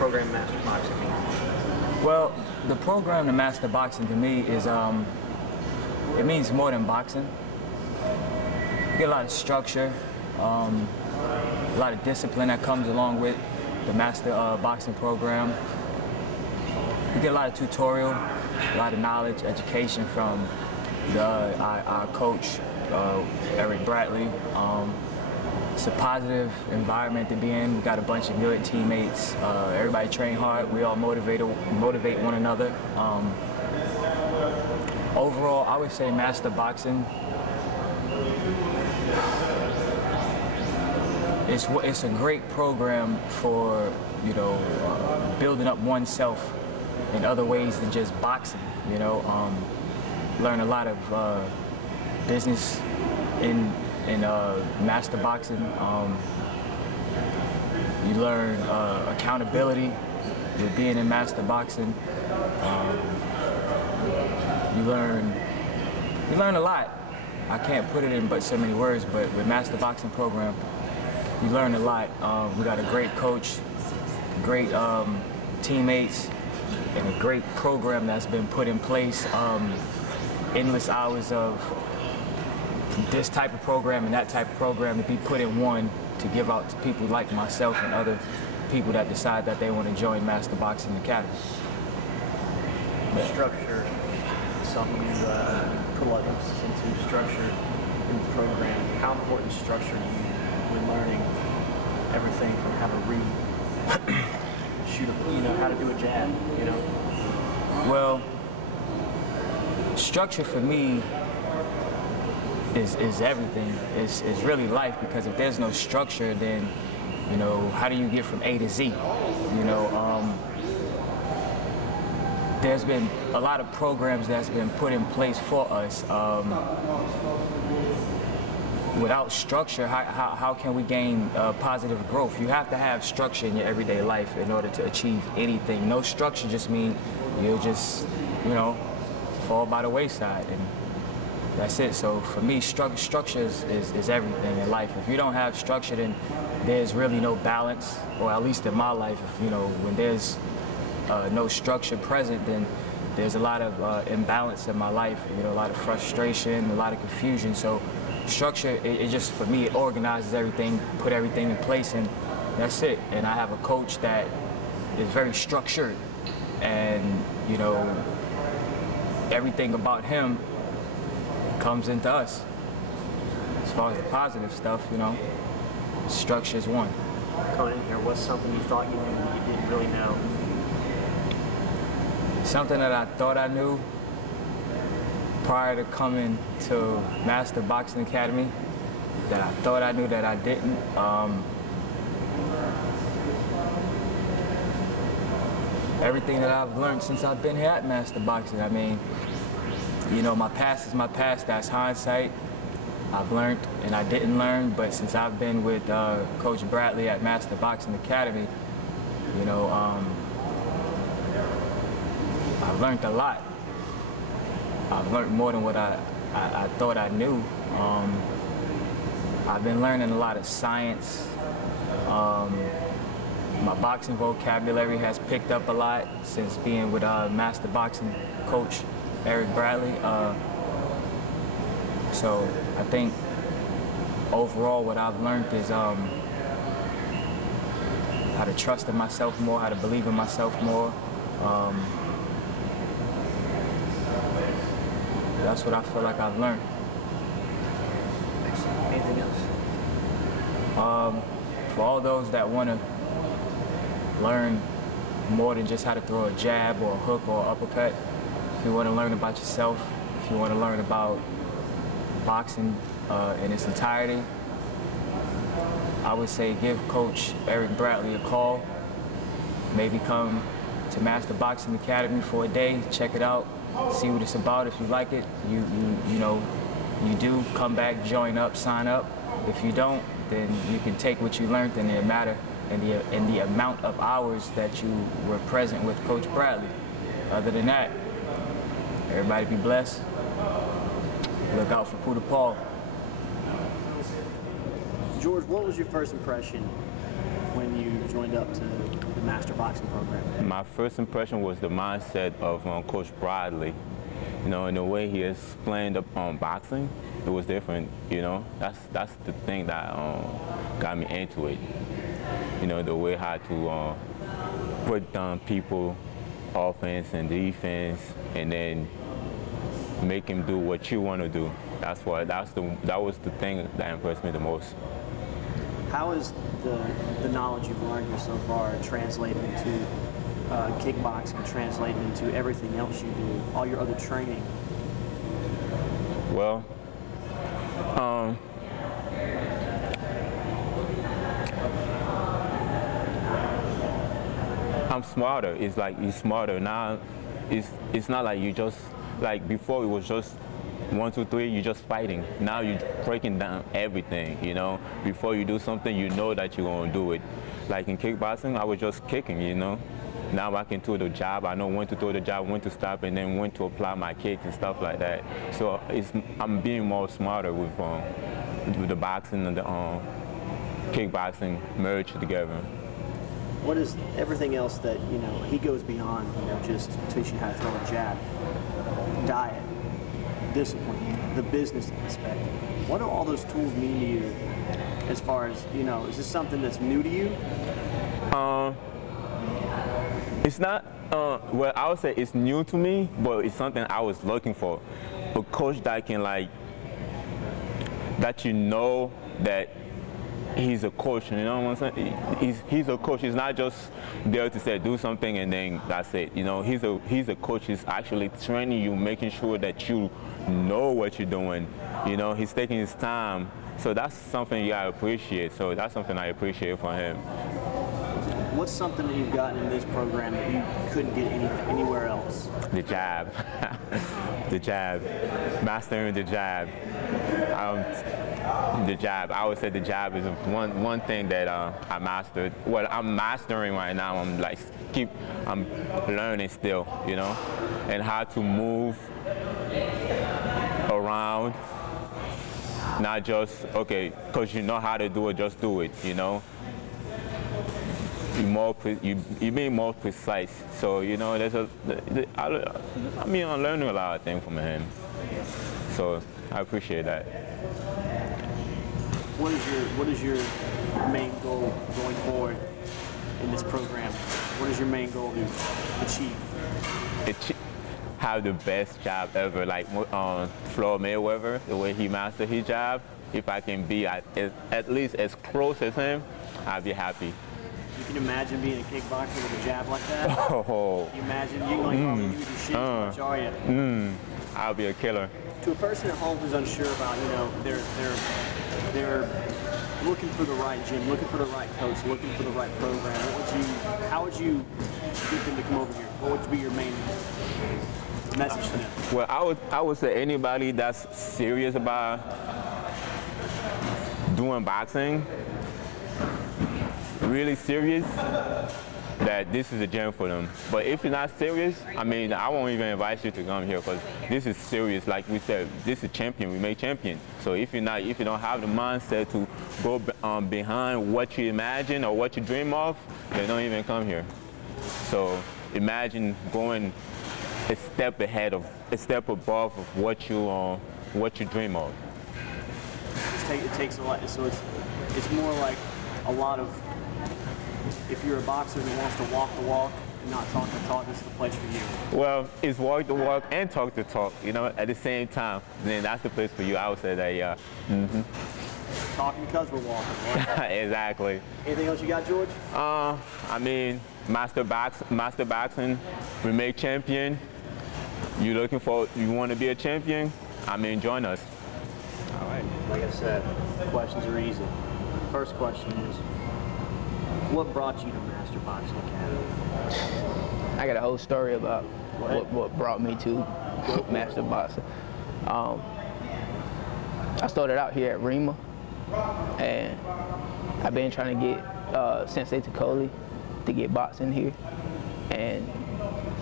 program Master Boxing mean? Well, the program to Master Boxing to me is, it means more than boxing. You get a lot of structure, a lot of discipline that comes along with the Master Boxing program. You get a lot of tutorial, a lot of knowledge, education from our coach, Eric Bradley. It's a positive environment to be in. We got a bunch of good teammates. Everybody train hard. We all motivate one another. Overall, I would say Master Boxing, it's a great program for, you know, building up oneself in other ways than just boxing. You know, learn a lot of business in Master Boxing. You learn accountability with being in Master Boxing. You learn a lot. I can't put it in but so many words, but with Master Boxing program, you learn a lot. We got a great coach, great teammates, and a great program that's been put in place. Endless hours of this type of program and that type of program to be put in one to give out to people like myself and other people that decide that they want to join Master Boxing Academy. Structure is something you put a lot of emphasis into, structure in the program. How important is structure to you when learning everything from how to read, shoot a, you know, how to do a jab, you know? Well, structure for me is everything. It's really life, because if there's no structure, then, you know, how do you get from A to Z? You know, there's been a lot of programs that's been put in place for us. Without structure, how can we gain positive growth? You have to have structure in your everyday life in order to achieve anything. No structure just means you'll just, you know, fall by the wayside, and that's it. So for me, structure is everything in life. If you don't have structure, then there's really no balance, or at least in my life, if, you know, when there's no structure present, then there's a lot of imbalance in my life, you know, a lot of frustration, a lot of confusion. So structure, it just, for me, it organizes everything, put everything in place, and that's it. And I have a coach that is very structured, and, you know, everything about him comes into us. As far as the positive stuff, you know, structure is one. Coming in here, what's something you thought you knew that you didn't really know? Something that I thought I knew prior to coming to Master Boxing Academy, that I thought I knew that I didn't. Everything that I've learned since I've been here at Master Boxing. I mean, you know, my past is my past. That's hindsight. I've learned and I didn't learn, but since I've been with Coach Bradley at Master Boxing Academy, you know, I've learned a lot. I've learned more than what I thought I knew. I've been learning a lot of science. My boxing vocabulary has picked up a lot since being with Master Boxing Coach Eric Bradley. So I think overall what I've learned is how to trust in myself more, how to believe in myself more. That's what I feel like I've learned. Anything else? For all those that want to learn more than just how to throw a jab or a hook or uppercut, if you want to learn about yourself, if you want to learn about boxing in its entirety, I would say give Coach Eric Bradley a call. Maybe come to Master Boxing Academy for a day, check it out, see what it's about. If you like it, you know, you do, come back, join up, sign up. If you don't, then you can take what you learned in the amount of hours that you were present with Coach Bradley. Other than that, everybody be blessed. Look out for Puda Paul. George, what was your first impression when you joined up to the Master Boxing program? My first impression was the mindset of Coach Bradley. You know, in the way he explained boxing, it was different. You know, that's the thing that got me into it. You know, the way how to put down people, offense and defense, and then make him do what you want to do. That was the thing that impressed me the most. How is the knowledge you've learned here so far translated into kickboxing, translated into everything else you do, all your other training? Well, I'm smarter. It's like you're smarter now. It's not like you just like before. It was just 1, 2, 3. You're just fighting. Now you're breaking down everything. You know, before you do something, you know that you're gonna do it. Like in kickboxing, I was just kicking. You know. Now I can throw the jab. I know when to throw the jab, when to stop, and then when to apply my kicks and stuff like that. So I'm being more smarter with the boxing and the kickboxing merged together. What is everything else that, you know, he goes beyond, you know, just teach you how to throw a jab, diet, discipline, the business aspect. What do all those tools mean to you as far as, you know, is this something that's new to you? It's not, well, I would say it's new to me, but it's something I was looking for. A coach that can that you know that he's a coach, you know what I'm saying? He's a coach. He's not just there to say do something and then that's it. You know, he's a coach. He's actually training you, making sure that you know what you're doing. You know, he's taking his time. So that's something you gotta appreciate. So that's something I appreciate from him. What's something that you've gotten in this program that you couldn't get anywhere else? The jab. The jab. Mastering the jab. The jab. I would say the jab is one thing that I mastered. Well, I'm mastering right now. I'm learning still, you know, and how to move around. Not just, okay, because you know how to do it, just do it, you know. You're being more precise. So, you know, I'm learning a lot of things from him. So I appreciate that. What is your main goal going forward in this program? What is your main goal to achieve? Have the best jab ever, like Floyd Mayweather, the way he mastered his jab. If I can be at least as close as him, I'd be happy. You can imagine being a kickboxer with a jab like that? Oh. Can you imagine? You don't use your shit as much, are you? I'll be a killer. To a person at home who's unsure about, you know, they're looking for the right gym, looking for the right coach, looking for the right program, how would you get them to come over here? What would be your main message to them? Well, I would say anybody that's serious about doing boxing, really serious, that this is a gym for them. But if you're not serious, I mean, I won't even invite you to come here because this is serious. Like we said, this is champion. We make champion. So if you don't have the mindset to go behind what you imagine or what you dream of, then don't even come here. So imagine going a step above of what you dream of. It takes a lot. So it's more like a lot of. If you're a boxer who wants to walk the walk and not talk the talk, this is the place for you. Well, it's walk the walk and talk the talk, you know, at the same time. Then that's the place for you. I would say that, yeah. Talking because we're walking, right? Exactly. Anything else you got, George? I mean, Master Boxing, we make champion. You want to be a champion? I mean, join us. All right. Like I said, questions are easy. First question is, what brought you to Master Boxing Academy? I got a whole story about what brought me to Master Boxing. I started out here at Rima, and I've been trying to get Sensei Takoli to get boxing here, and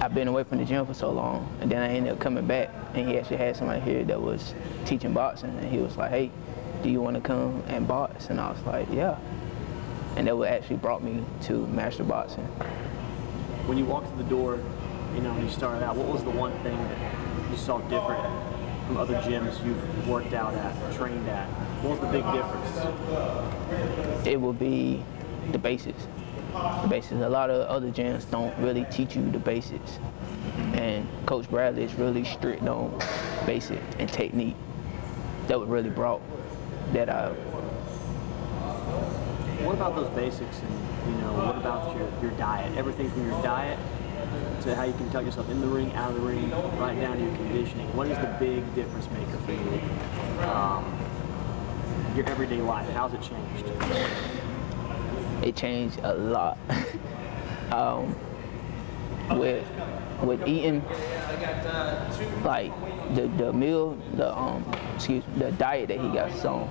I've been away from the gym for so long, and then I ended up coming back, and he actually had somebody here that was teaching boxing, and he was like, hey, do you want to come and box? And I was like, yeah. and that what actually brought me to Master Boxing. When you walked through the door, you know, when you started out, what was the one thing that you saw different from other gyms you've worked out at, trained at? What was the big difference? It would be the basics. The basics. A lot of other gyms don't really teach you the basics. And Coach Bradley is really strict on basic and technique. That what really brought that out. What about those basics, and you know, what about your diet? Everything from your diet to how you can conduct yourself in the ring, out of the ring, right down to your conditioning. What is the big difference maker for you? Your everyday life, how's it changed? It changed a lot. With eating, like the meal, the diet that he got us on,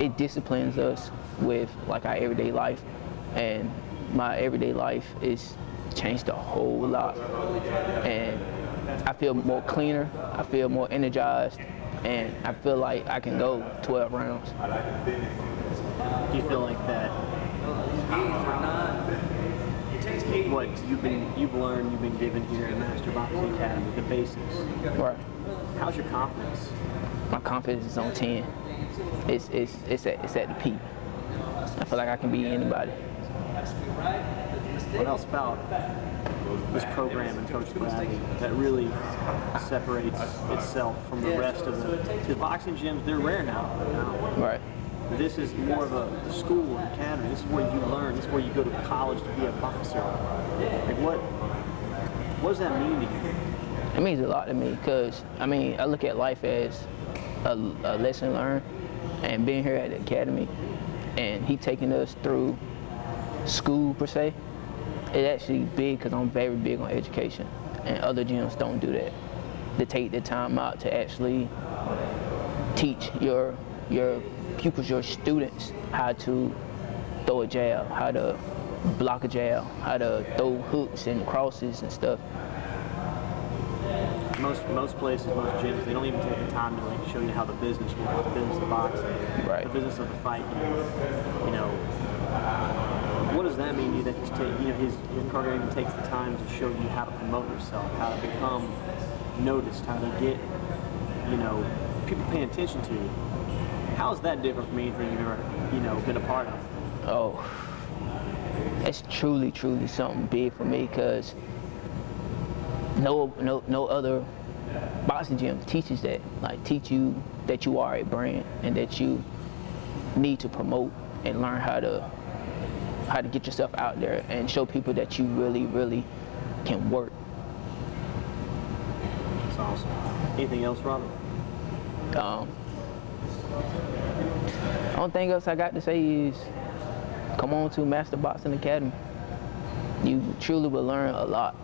it disciplines us with like our everyday life, and my everyday life is changed a whole lot, and I feel more cleaner, I feel more energized, and I feel like I can go 12 rounds. Do you feel like that? What you've learned, you've been given here at Master Boxing Academy, the basics. Right. How's your confidence? My confidence is on 10. It's at the peak. I feel like I can beat anybody. What else about this program and Coach Bradley that really separates itself from the rest of the? Because boxing gyms, they're rare now. Right. This is more of a school, an academy. This is where you learn. This is where you go to college to be a boxer. Like what does that mean to you? It means a lot to me because, I mean, I look at life as a lesson learned, and being here at the academy and he taking us through school per se, it's actually big because I'm very big on education, and other gyms don't do that. They take the time out to actually teach your pupils, your students, how to throw a jab, how to block a jab, how to throw hooks and crosses and stuff. Most places, most gyms, they don't even take the time to like show you how the business works, the business of boxing, Right. the business of the fight. You know, what does that mean to you that his program even takes the time to show you how to promote yourself, how to become noticed, how to get, you know, people paying attention to you? How is that different from anything you've ever, you know, been a part of? Oh, it's truly something big for me because no other boxing gym teaches that. Like, teach you that you are a brand and that you need to promote and learn how to get yourself out there and show people that you really can work. That's awesome. Anything else, Robert? Only thing else I got to say is come on to Master Boxing Academy. You truly will learn a lot.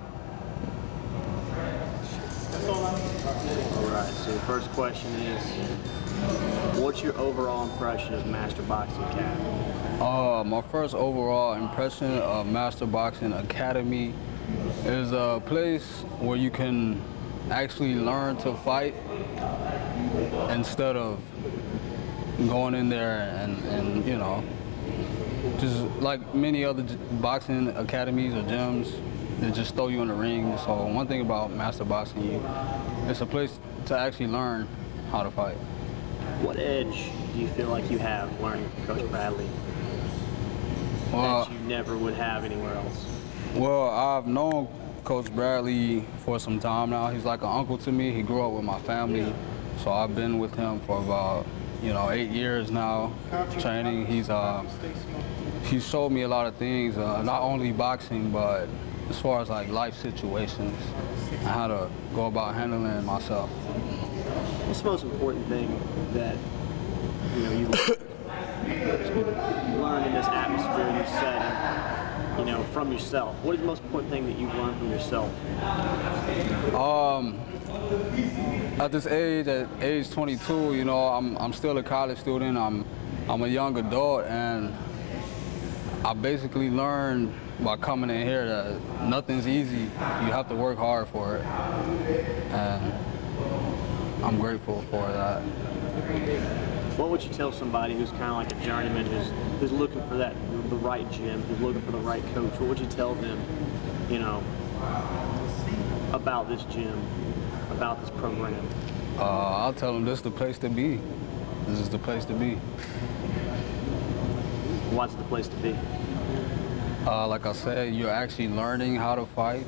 All right, so the first question is, what's your overall impression of Master Boxing Academy? My first overall impression of Master Boxing Academy is a place where you can actually learn to fight instead of going in there and you know, just like many other boxing academies or gyms, they just throw you in the ring. So one thing about Master Boxing, it's a place to actually learn how to fight. What edge do you feel like you have learning from Coach Bradley that you never would have anywhere else? Well, I've known Coach Bradley for some time now. He's like an uncle to me. He grew up with my family, so I've been with him for about, you know, 8 years now, training. He's showed me a lot of things, not only boxing, but as far as like life situations and how to go about handling myself. What's the most important thing that you learned in this atmosphere, this setting, you know, from yourself? What is the most important thing that you've learned from yourself? At this age, at age 22, you know, I'm still a college student. I'm a young adult, and I basically learned by coming in here that nothing's easy. You have to work hard for it, and I'm grateful for that. What would you tell somebody who's kind of like a journeyman, who's looking for the right gym, who's looking for the right coach? What would you tell them, you know, about this gym, about this program? I'll tell them this is the place to be. This is the place to be. Why's it the place to be? Like I said, you're actually learning how to fight.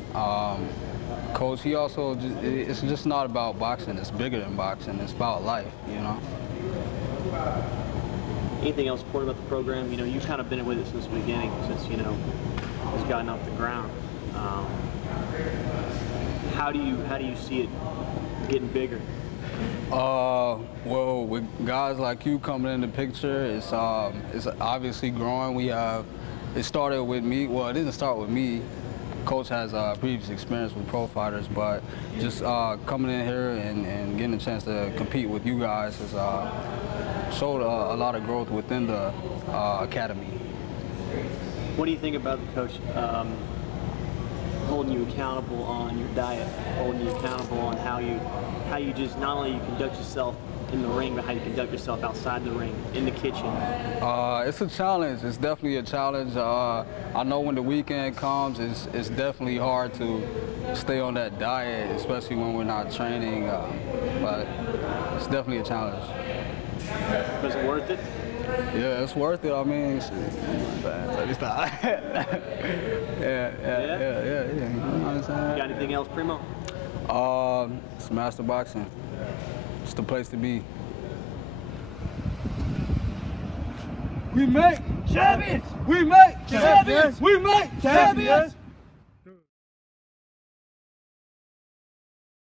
Coach, he also, it's just not about boxing. It's bigger than boxing. It's about life, you know? Anything else important about the program? You know, you've kind of been with it since the beginning, since, you know, it's gotten off the ground. How do you see it getting bigger? Well, with guys like you coming in the picture, it's obviously growing. It started with me. Well, it didn't start with me. Coach has previous experience with pro fighters, but just coming in here and getting a chance to compete with you guys has showed a lot of growth within the academy. What do you think about the coach holding you accountable on your diet, holding you accountable on how you just not only you conduct yourself in the ring, but how you conduct yourself outside the ring, in the kitchen? It's a challenge. It's definitely a challenge. I know when the weekend comes, it's definitely hard to stay on that diet, especially when we're not training. But it's definitely a challenge. Was it worth it? Yeah, it's worth it. I mean, yeah. You know what I'm saying? Got anything else, Primo? It's Master Boxing. It's the place to be. We make champions! We make champions! We make champions!